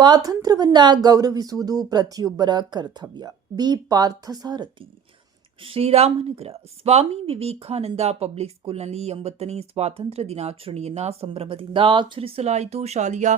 ಸ್ವಾತಂತ್ರ್ಯವನ್ನ ಗೌರವಿಸುವುದು ಪ್ರತಿಯೊಬ್ಬರ ಕರ್ತವ್ಯ. ಬಿ ಪಾರ್ಥಸಾರಥಿ, ಶ್ರೀರಾಮನಗರ. ಸ್ವಾಮಿ ವಿವೇಕಾನಂದ ಪಬ್ಲಿಕ್ ಸ್ಕೂಲ್ನಲ್ಲಿ 80ನೇ ಸ್ವಾತಂತ್ರ್ಯ ದಿನಾಚರಣೆಯನ್ನ ಸಂಭ್ರಮದಿಂದ ಆಚರಿಸಲಾಯಿತು. ಶಾಲೆಯ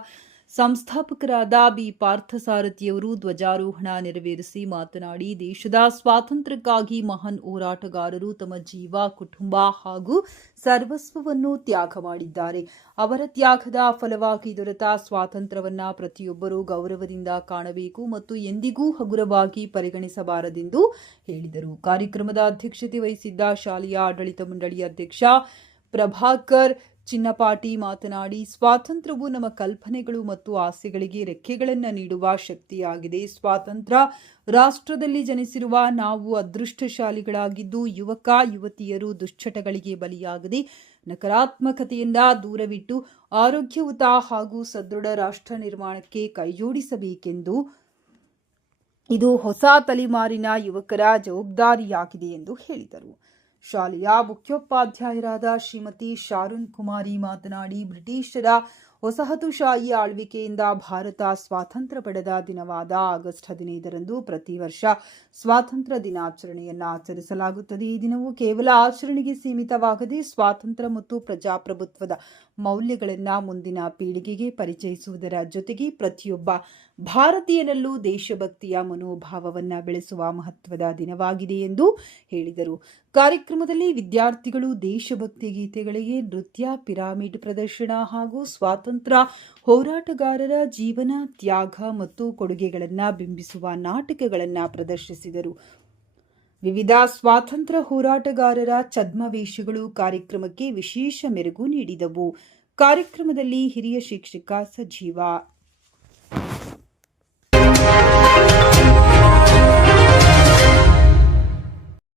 ಸಂಸ್ಥಾಪಕರಾದ ಬಿ ಪಾರ್ಥಸಾರಥಿಯವರು ಧ್ವಜಾರೋಹಣ ನೆರವೇರಿಸಿ ಮಾತನಾಡಿ, ದೇಶದ ಸ್ವಾತಂತ್ರ್ಯಕ್ಕಾಗಿ ಮಹಾನ್ ಹೋರಾಟಗಾರರು ತಮ್ಮ ಜೀವ, ಕುಟುಂಬ ಹಾಗೂ ಸರ್ವಸ್ವವನ್ನು ತ್ಯಾಗ ಮಾಡಿದ್ದಾರೆ. ಅವರ ತ್ಯಾಗದ ಫಲವಾಗಿ ದೊರೆತ ಸ್ವಾತಂತ್ರ್ಯವನ್ನ ಪ್ರತಿಯೊಬ್ಬರೂ ಗೌರವದಿಂದ ಕಾಣಬೇಕು ಮತ್ತು ಎಂದಿಗೂ ಹಗುರವಾಗಿ ಪರಿಗಣಿಸಬಾರದೆಂದು ಹೇಳಿದರು. ಕಾರ್ಯಕ್ರಮದ ಅಧ್ಯಕ್ಷತೆ ವಹಿಸಿದ್ದ ಶಾಲೆಯ ಆಡಳಿತ ಮಂಡಳಿ ಅಧ್ಯಕ್ಷ ಪ್ರಭಾಕರ್ ಚಿನ್ನಪಾಟಿ ಮಾತನಾಡಿ, ಸ್ವಾತಂತ್ರ್ಯವು ನಮ್ಮ ಕಲ್ಪನೆಗಳು ಮತ್ತು ಆಸೆಗಳಿಗೆ ರೆಕ್ಕೆಗಳನ್ನು ನೀಡುವ ಶಕ್ತಿಯಾಗಿದೆ. ಸ್ವಾತಂತ್ರ್ಯ ರಾಷ್ಟ್ರದಲ್ಲಿ ಜನಿಸಿರುವ ನಾವು ಅದೃಷ್ಟಶಾಲಿಗಳಾಗಿದ್ದು, ಯುವಕ ಯುವತಿಯರು ದುಶ್ಚಟಗಳಿಗೆ ಬಲಿಯಾಗದೆ ನಕಾರಾತ್ಮಕತೆಯಿಂದ ದೂರವಿಟ್ಟು ಆರೋಗ್ಯಯುತ ಹಾಗೂ ಸದೃಢ ರಾಷ್ಟ್ರ ನಿರ್ಮಾಣಕ್ಕೆ ಕೈಜೋಡಿಸಬೇಕೆಂದು ಇದು ಹೊಸ ತಲೆಮಾರಿನ ಯುವಕರ ಜವಾಬ್ದಾರಿಯಾಗಿದೆ ಎಂದು ಹೇಳಿದರು. ಶಾಲೆಯ ಮುಖ್ಯೋಪಾಧ್ಯಾಯರಾದ ಶ್ರೀಮತಿ ಶಾರುನ್ ಕುಮಾರಿ ಮಾತನಾಡಿ, ಬ್ರಿಟಿಷರ ವಸಾಹತುಶಾಹಿ ಆಳ್ವಿಕೆಯಿಂದ ಭಾರತ ಸ್ವಾತಂತ್ರ್ಯ ಪಡೆದ ದಿನವಾದ ಆಗಸ್ಟ್ 15ರಂದು ಪ್ರತಿ ವರ್ಷ ಸ್ವಾತಂತ್ರ್ಯ ದಿನಾಚರಣೆಯನ್ನು ಆಚರಿಸಲಾಗುತ್ತದೆ. ಈ ದಿನವು ಕೇವಲ ಆಚರಣೆಗೆ ಸೀಮಿತವಾಗದೆ ಸ್ವಾತಂತ್ರ್ಯ ಮತ್ತು ಪ್ರಜಾಪ್ರಭುತ್ವದ ಮೌಲ್ಯಗಳನ್ನು ಮುಂದಿನ ಪೀಳಿಗೆಗೆ ಪರಿಚಯಿಸುವುದರ ಜೊತೆಗೆ ಪ್ರತಿಯೊಬ್ಬ ಭಾರತೀಯನಲ್ಲೂ ದೇಶಭಕ್ತಿಯ ಮನೋಭಾವವನ್ನು ಬೆಳೆಸುವ ಮಹತ್ವದ ದಿನವಾಗಿದೆ ಎಂದು ಹೇಳಿದರು. ಕಾರ್ಯಕ್ರಮದಲ್ಲಿ ವಿದ್ಯಾರ್ಥಿಗಳು ದೇಶಭಕ್ತಿ ಗೀತೆಗಳಿಗೆ ನೃತ್ಯ, ಪಿರಾಮಿಡ್ ಪ್ರದರ್ಶನ ಹಾಗೂ ಸ್ವಾತಂತ್ರ್ಯ ಹೋರಾಟಗಾರರ ಜೀವನ, ತ್ಯಾಗ ಮತ್ತು ಕೊಡುಗೆಗಳನ್ನು ಬಿಂಬಿಸುವ ನಾಟಕಗಳನ್ನು ಪ್ರದರ್ಶಿಸಿದರು. ವಿವಿಧ ಸ್ವಾತಂತ್ರ್ಯ ಹೋರಾಟಗಾರರ ಛದ್ಮವೇಷಗಳು ಕಾರ್ಯಕ್ರಮಕ್ಕೆ ವಿಶೇಷ ಮೆರುಗು ನೀಡಿದವು. ಕಾರ್ಯಕ್ರಮದಲ್ಲಿ ಹಿರಿಯ ಶಿಕ್ಷಕ ಸಜೀವ